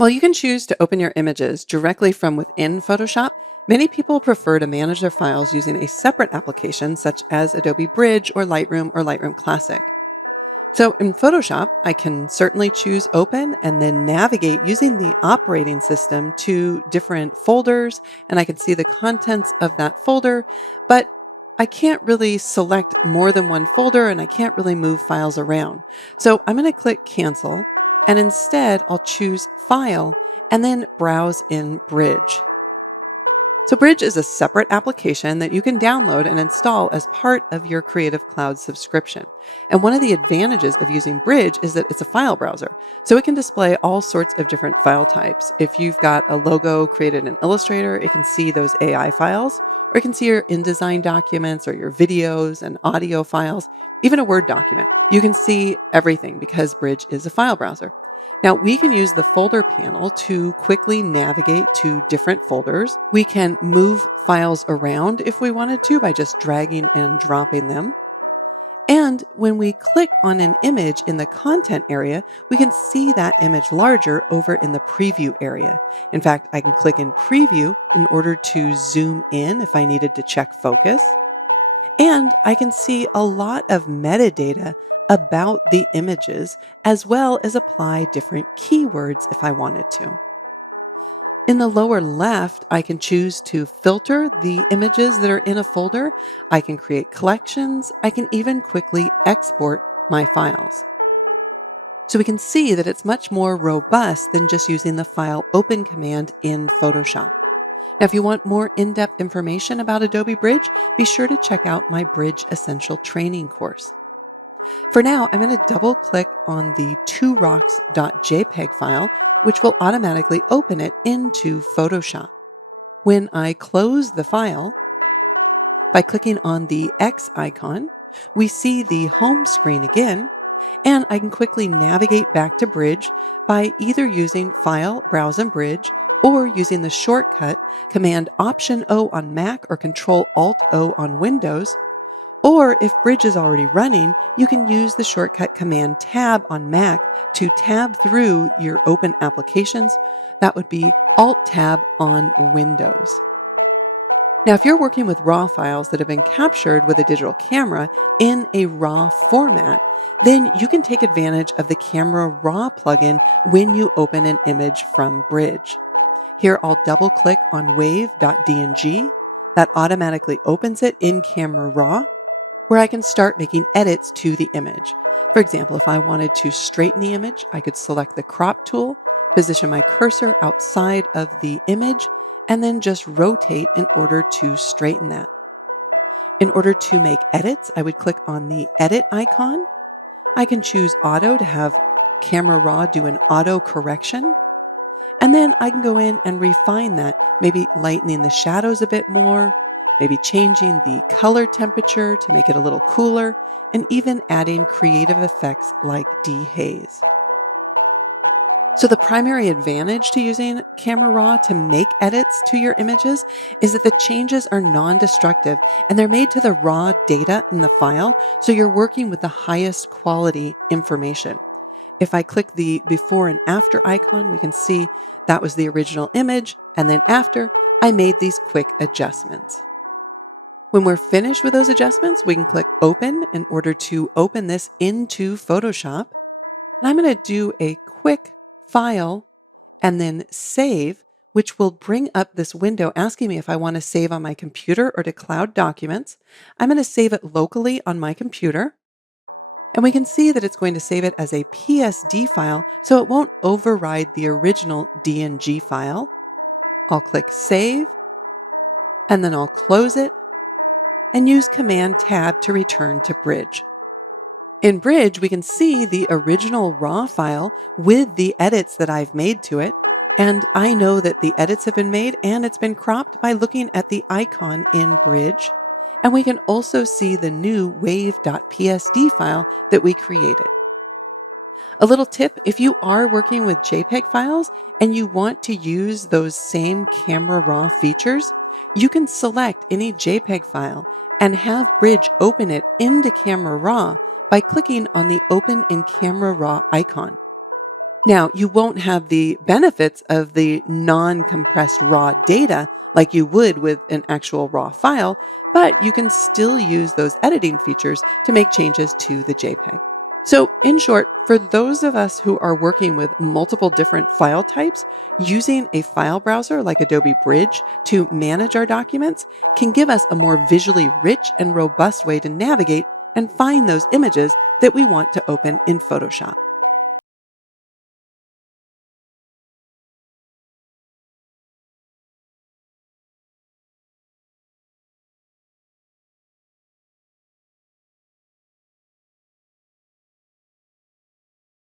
While you can choose to open your images directly from within Photoshop, many people prefer to manage their files using a separate application such as Adobe Bridge or Lightroom Classic. So in Photoshop, I can certainly choose open and then navigate using the operating system to different folders, and I can see the contents of that folder, but I can't really select more than one folder and I can't really move files around. So I'm going to click cancel, and instead I'll choose file and then browse in Bridge. So Bridge is a separate application that you can download and install as part of your Creative Cloud subscription. And one of the advantages of using Bridge is that it's a file browser. So it can display all sorts of different file types. If you've got a logo created in Illustrator, it can see those AI files, or it can see your InDesign documents or your videos and audio files, even a Word document. You can see everything because Bridge is a file browser. Now, we can use the folder panel to quickly navigate to different folders. We can move files around if we wanted to by just dragging and dropping them. And when we click on an image in the content area, we can see that image larger over in the preview area. In fact, I can click in preview in order to zoom in if I needed to check focus. And I can see a lot of metadata about the images, as well as apply different keywords if I wanted to. In the lower left, I can choose to filter the images that are in a folder. I can create collections. I can even quickly export my files. So we can see that it's much more robust than just using the File Open command in Photoshop. Now, if you want more in-depth information about Adobe Bridge, be sure to check out my Bridge Essential Training course. For now, I'm going to double-click on the tworocks.jpg file, which will automatically open it into Photoshop. When I close the file, by clicking on the X icon, we see the home screen again, and I can quickly navigate back to Bridge by either using File, Browse, and Bridge, or using the shortcut Command Option O on Mac or Control Alt O on Windows. Or if Bridge is already running, you can use the shortcut Command Tab on Mac to tab through your open applications. That would be Alt Tab on Windows. Now, if you're working with RAW files that have been captured with a digital camera in a RAW format, then you can take advantage of the Camera Raw plugin when you open an image from Bridge. Here, I'll double-click on wave.dng. That automatically opens it in Camera Raw, where I can start making edits to the image. For example, if I wanted to straighten the image, I could select the crop tool, position my cursor outside of the image, and then just rotate in order to straighten that. In order to make edits, I would click on the edit icon. I can choose auto to have Camera Raw do an auto correction. And then I can go in and refine that, maybe lightening the shadows a bit more, maybe changing the color temperature to make it a little cooler, and even adding creative effects like dehaze. So the primary advantage to using Camera Raw to make edits to your images is that the changes are non-destructive and they're made to the raw data in the file, so you're working with the highest quality information. If I click the before and after icon, we can see that was the original image, and then after, I made these quick adjustments. When we're finished with those adjustments, we can click Open in order to open this into Photoshop. And I'm going to do a quick File and then Save, which will bring up this window asking me if I want to save on my computer or to Cloud Documents. I'm going to save it locally on my computer. And we can see that it's going to save it as a PSD file, so it won't override the original DNG file. I'll click Save, and then I'll close it, and use Command Tab to return to Bridge. In Bridge, we can see the original RAW file with the edits that I've made to it, and I know that the edits have been made and it's been cropped by looking at the icon in Bridge. And we can also see the new wave.psd file that we created. A little tip, if you are working with JPEG files and you want to use those same Camera Raw features, you can select any JPEG file and have Bridge open it into Camera Raw by clicking on the Open in Camera Raw icon. Now, you won't have the benefits of the non compressed raw data like you would with an actual raw file, but you can still use those editing features to make changes to the JPEG. So, in short, for those of us who are working with multiple different file types, using a file browser like Adobe Bridge to manage our documents can give us a more visually rich and robust way to navigate and find those images that we want to open in Photoshop.